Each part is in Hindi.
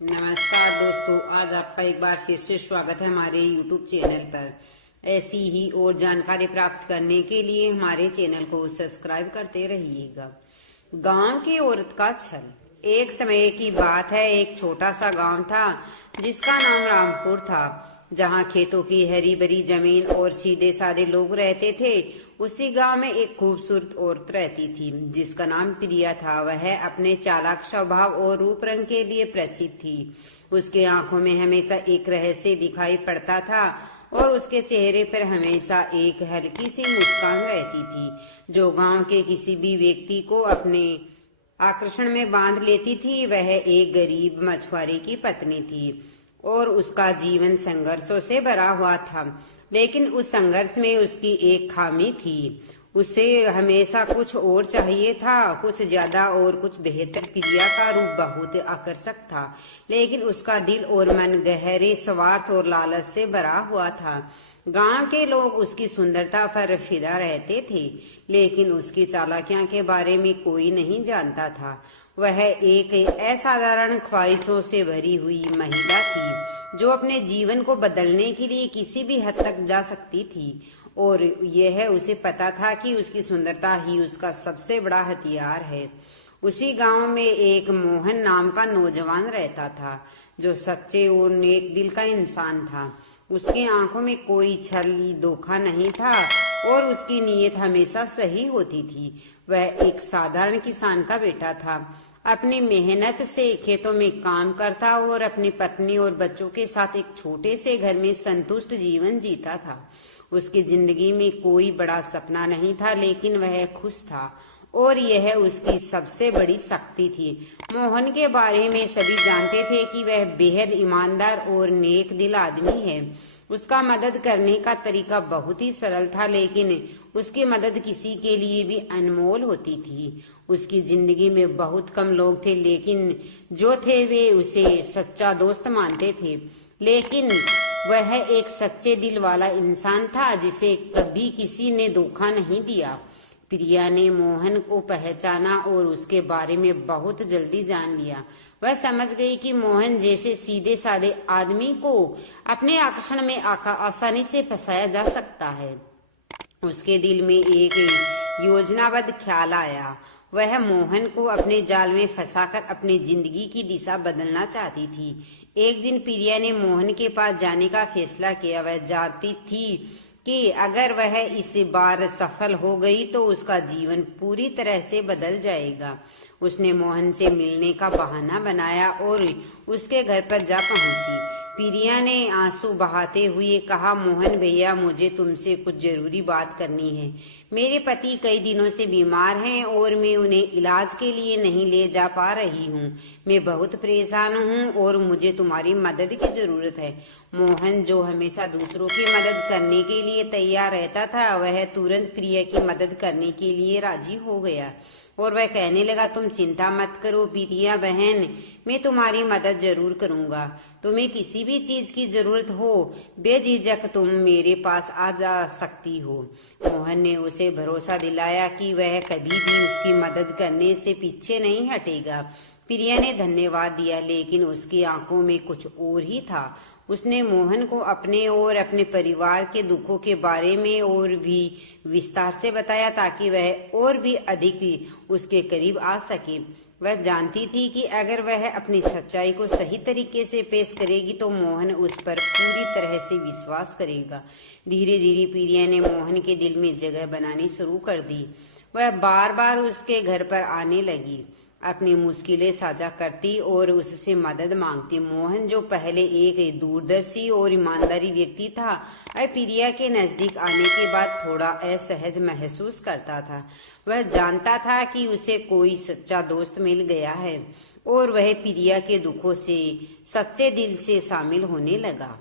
नमस्कार दोस्तों, आज आपका एक बार फिर से स्वागत है हमारे YouTube चैनल पर। ऐसी ही और जानकारी प्राप्त करने के लिए हमारे चैनल को सब्सक्राइब करते रहिएगा। गांव की औरत का छल। एक समय की बात है, एक छोटा सा गांव था जिसका नाम रामपुर था, जहां खेतों की हरी भरी जमीन और सीधे साधे लोग रहते थे। उसी गांव में एक खूबसूरत औरत रहती थी जिसका नाम प्रिया था। वह अपने चालाक स्वभाव और रूप रंग के लिए प्रसिद्ध थी। उसके आंखों में हमेशा एक रहस्य दिखाई पड़ता था और उसके चेहरे पर हमेशा एक हल्की सी मुस्कान रहती थी जो गांव के किसी भी व्यक्ति को अपने आकर्षण में बांध लेती थी। वह एक गरीब मछुआरे की पत्नी थी और उसका जीवन संघर्षों से भरा हुआ था, लेकिन उस संघर्ष में उसकी एक खामी थी। उसे हमेशा कुछ और चाहिए था, कुछ ज्यादा और कुछ बेहतर। प्रिया का रूप बहुत आकर्षक था, लेकिन उसका दिल और मन गहरे स्वार्थ और लालच से भरा हुआ था। गांव के लोग उसकी सुंदरता पर फिदा रहते थे, लेकिन उसकी चालाकियों के बारे में कोई नहीं जानता था। वह एक असाधारण ख्वाहिशों से भरी हुई महिला थी जो अपने जीवन को बदलने के लिए किसी भी हद तक जा सकती थी, और यह उसे पता था कि उसकी सुंदरता ही उसका सबसे बड़ा हथियार है। उसी गांव में एक मोहन नाम का नौजवान रहता था जो सच्चे और नेक दिल का इंसान था। उसकी आंखों में कोई छल धोखा नहीं था और उसकी नीयत हमेशा सही होती थी। वह एक साधारण किसान का बेटा था, अपनी मेहनत से खेतों में काम करता और अपनी पत्नी और बच्चों के साथ एक छोटे से घर में संतुष्ट जीवन जीता था। उसकी जिंदगी में कोई बड़ा सपना नहीं था, लेकिन वह खुश था और यह उसकी सबसे बड़ी शक्ति थी। मोहन के बारे में सभी जानते थे कि वह बेहद ईमानदार और नेक दिल आदमी है। उसका मदद करने का तरीका बहुत ही सरल था, लेकिन उसकी मदद किसी के लिए भी अनमोल होती थी। उसकी जिंदगी में बहुत कम लोग थे, लेकिन जो थे वे उसे सच्चा दोस्त मानते थे। लेकिन वह एक सच्चे दिल वाला इंसान था जिसे कभी किसी ने धोखा नहीं दिया। प्रिया ने मोहन को पहचाना और उसके बारे में बहुत जल्दी जान लिया। वह समझ गई कि मोहन जैसे सीधे साधे आदमी को अपने आकर्षण में आसानी से फंसाया जा सकता है। उसके दिल में एक योजनाबद्ध ख्याल आया। वह मोहन को अपने जाल में फंसाकर अपनी जिंदगी की दिशा बदलना चाहती थी। एक दिन प्रिया ने मोहन के पास जाने का फैसला किया। वह जानती थी कि अगर वह इस बार सफल हो गई तो उसका जीवन पूरी तरह से बदल जाएगा। उसने मोहन से मिलने का बहाना बनाया और उसके घर पर जा पहुंची। प्रिया ने आंसू बहाते हुए कहा, मोहन भैया, मुझे तुमसे कुछ जरूरी बात करनी है। मेरे पति कई दिनों से बीमार हैं और मैं उन्हें इलाज के लिए नहीं ले जा पा रही हूँ। मैं बहुत परेशान हूँ और मुझे तुम्हारी मदद की जरूरत है। मोहन, जो हमेशा दूसरों की मदद करने के लिए तैयार रहता था, वह तुरंत प्रिया की मदद करने के लिए राजी हो गया और वह कहने लगा, तुम चिंता मत करो प्रिया बहन, मैं तुम्हारी मदद जरूर करूंगा। तुम्हें किसी भी चीज की जरूरत हो, बेझिझक तुम मेरे पास आ जा सकती हो। मोहन ने उसे भरोसा दिलाया कि वह कभी भी उसकी मदद करने से पीछे नहीं हटेगा। प्रिया ने धन्यवाद दिया, लेकिन उसकी आंखों में कुछ और ही था। उसने मोहन को अपने और अपने परिवार के दुखों के बारे में और भी विस्तार से बताया ताकि वह और भी अधिक उसके करीब आ सके। वह जानती थी कि अगर वह अपनी सच्चाई को सही तरीके से पेश करेगी तो मोहन उस पर पूरी तरह से विश्वास करेगा। धीरे धीरे प्रिया ने मोहन के दिल में जगह बनानी शुरू कर दी। वह बार बार उसके घर पर आने लगी, अपनी मुश्किलें साझा करती और उससे मदद मांगती। मोहन, जो पहले एक दूरदर्शी और ईमानदारी व्यक्ति था, अब प्रिया के नजदीक आने के बाद थोड़ा असहज महसूस करता था। वह जानता था कि उसे कोई सच्चा दोस्त मिल गया है और वह प्रिया के दुखों से सच्चे दिल से शामिल होने लगा।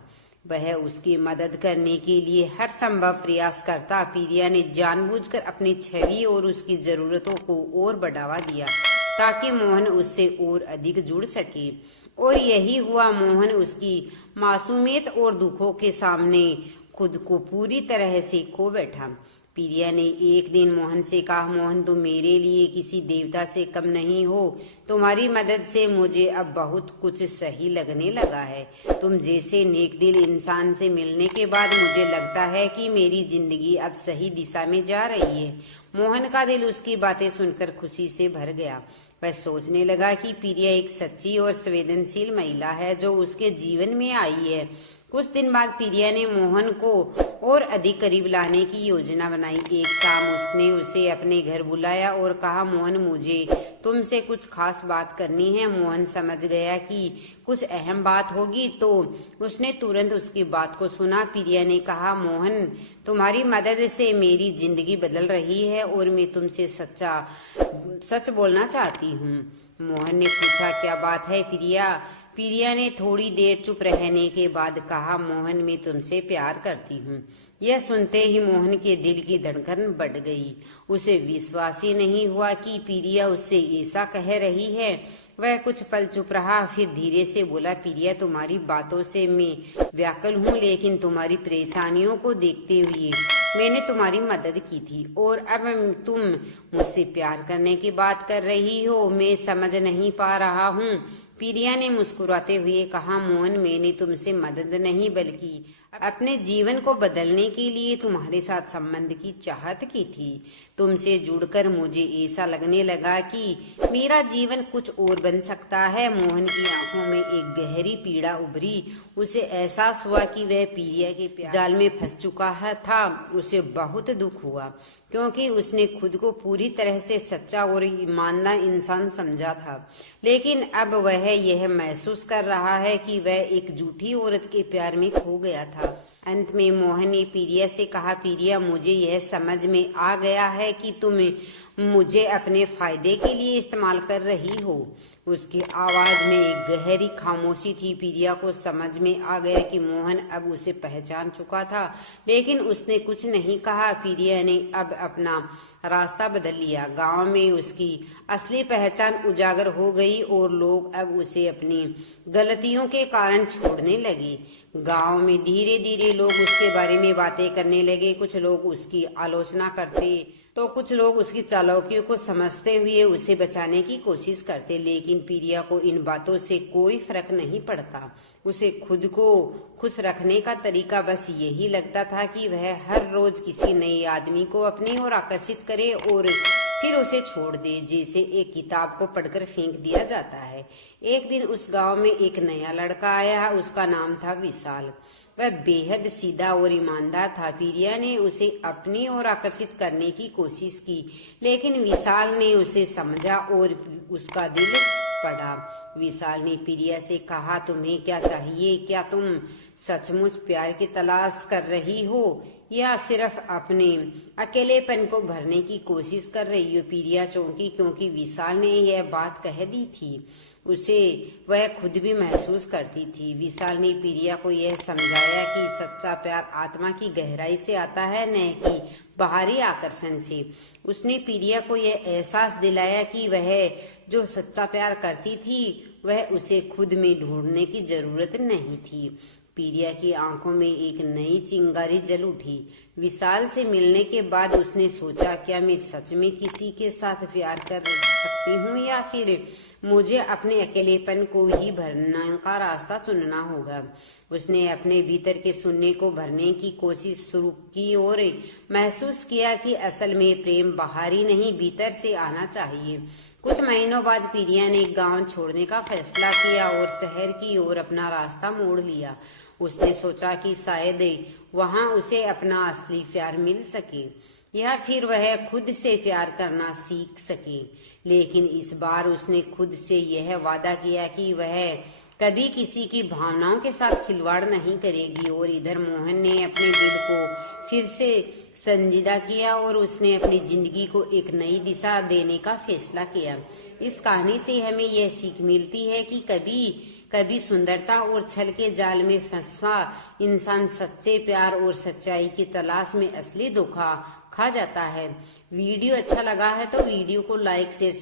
वह उसकी मदद करने के लिए हर संभव प्रयास करता। प्रिया ने जानबूझकर अपनी छवि और उसकी जरूरतों को और बढ़ावा दिया ताकि मोहन उससे और अधिक जुड़ सके, और यही हुआ। मोहन उसकी मासूमियत और दुखों के सामने खुद को पूरी तरह से खो बैठा। पीरिया ने एक दिन मोहन से कहा, मोहन तुम मेरे लिए किसी देवता से कम नहीं हो। तुम्हारी मदद से मुझे अब बहुत कुछ सही लगने लगा है। तुम जैसे नेक दिल इंसान से मिलने के बाद मुझे लगता है कि मेरी जिंदगी अब सही दिशा में जा रही है। मोहन का दिल उसकी बातें सुनकर खुशी से भर गया। वह सोचने लगा कि पीरिया एक सच्ची और संवेदनशील महिला है जो उसके जीवन में आई है। कुछ दिन बाद पीरिया ने मोहन को और अधिक करीब लाने की योजना बनाई। एक शाम उसने उसे अपने घर बुलाया और कहा, मोहन मुझे तुमसे कुछ खास बात करनी है। मोहन समझ गया कि कुछ अहम बात होगी तो उसने तुरंत उसकी बात को सुना। पीरिया ने कहा, मोहन तुम्हारी मदद से मेरी जिंदगी बदल रही है और मैं तुमसे सच बोलना चाहती हूँ। मोहन ने पूछा, क्या बात है पीरिया? पीरिया ने थोड़ी देर चुप रहने के बाद कहा, मोहन मैं तुमसे प्यार करती हूँ। यह सुनते ही मोहन के दिल की धड़कन बढ़ गई। उसे विश्वास ही नहीं हुआ कि पीरिया उससे ऐसा कह रही है। वह कुछ पल चुप रहा, फिर धीरे से बोला, पीरिया तुम्हारी बातों से मैं व्याकुल हूँ, लेकिन तुम्हारी परेशानियों को देखते हुए मैंने तुम्हारी मदद की थी और अब तुम मुझसे प्यार करने की बात कर रही हो। मैं समझ नहीं पा रहा हूँ। पीरिया ने मुस्कुराते हुए कहा, मोहन मैंने तुमसे मदद नहीं बल्कि अपने जीवन को बदलने के लिए तुम्हारे साथ संबंध की चाहत की थी। तुमसे जुड़कर मुझे ऐसा लगने लगा कि मेरा जीवन कुछ और बन सकता है। मोहन की आंखों में एक गहरी पीड़ा उभरी। उसे एहसास हुआ कि वह पीरिया के प्यार जाल में फंस चुका था। उसे बहुत दुख हुआ क्योंकि उसने खुद को पूरी तरह से सच्चा और ईमानदार इंसान समझा था, लेकिन अब वह यह महसूस कर रहा है कि वह एक झूठी औरत के प्यार में खो गया था। अंत में मोहन ने पीरिया से कहा, पीरिया मुझे यह समझ में आ गया है कि तुम मुझे अपने फायदे के लिए इस्तेमाल कर रही हो। उसकी आवाज में एक गहरी खामोशी थी। पीरिया को समझ में आ गया कि मोहन अब उसे पहचान चुका था, लेकिन उसने कुछ नहीं कहा। पीरिया ने अब अपना रास्ता बदल लिया। गांव में उसकी असली पहचान उजागर हो गई और लोग अब उसे अपनी गलतियों के कारण छोड़ने लगे। गांव में धीरे धीरे लोग उसके बारे में बातें करने लगे। कुछ लोग उसकी आलोचना करते तो कुछ लोग उसकी चालाकियों को समझते हुए उसे बचाने की कोशिश करते, लेकिन पीरिया को इन बातों से कोई फर्क नहीं पड़ता। उसे खुद को खुश रखने का तरीका बस यही लगता था कि वह हर रोज किसी नए आदमी को अपनी ओर आकर्षित करे और फिर उसे छोड़ दे, जैसे एक किताब को पढ़कर फेंक दिया जाता है। एक दिन उस गांव में एक नया लड़का आया। उसका नाम था विशाल। वह बेहद सीधा और ईमानदार था। पीरिया ने उसे अपनी ओर आकर्षित करने की कोशिश की, लेकिन विशाल ने उसे समझा और उसका दिल पड़ा। विशाल ने पीरिया से कहा, तुम्हें क्या चाहिए? क्या तुम सचमुच प्यार की तलाश कर रही हो या सिर्फ अपने अकेलेपन को भरने की कोशिश कर रही हो? पीरिया चौंकी क्योंकि विशाल ने यह बात कह दी थी। उसे वह खुद भी महसूस करती थी। विशाल ने पीरिया को यह समझाया कि सच्चा प्यार आत्मा की गहराई से आता है, न कि बाहरी आकर्षण से। उसने पीरिया को यह एहसास दिलाया कि वह जो सच्चा प्यार करती थी वह उसे खुद में ढूंढने की जरूरत नहीं थी। पीरिया की आंखों में एक नई चिंगारी जल उठी। विशाल से मिलने के बाद उसने सोचा, क्या मैं सच में किसी के साथ प्यार कर सकती हूँ या फिर मुझे अपने अकेलेपन को ही भरने का रास्ता चुनना होगा। उसने अपने भीतर के शून्य को भरने की कोशिश शुरू की और महसूस किया कि असल में प्रेम बाहरी नहीं भीतर से आना चाहिए। कुछ महीनों बाद पीरिया ने गांव छोड़ने का फैसला किया और शहर की ओर अपना रास्ता मोड़ लिया। उसने सोचा कि शायद वहां उसे अपना असली प्यार मिल सके या फिर वह खुद से प्यार करना सीख सके। लेकिन इस बार उसने खुद से यह वादा किया कि वह कभी किसी की भावनाओं के साथ खिलवाड़ नहीं करेगी। और इधर मोहन ने अपने दिल को फिर से संजीदा किया और उसने अपनी जिंदगी को एक नई दिशा देने का फैसला किया। इस कहानी से हमें यह सीख मिलती है कि कभी सुंदरता और छल के जाल में फंसा इंसान सच्चे प्यार और सच्चाई की तलाश में असली धोखा खा जाता है। वीडियो अच्छा लगा है तो वीडियो को लाइक शेयर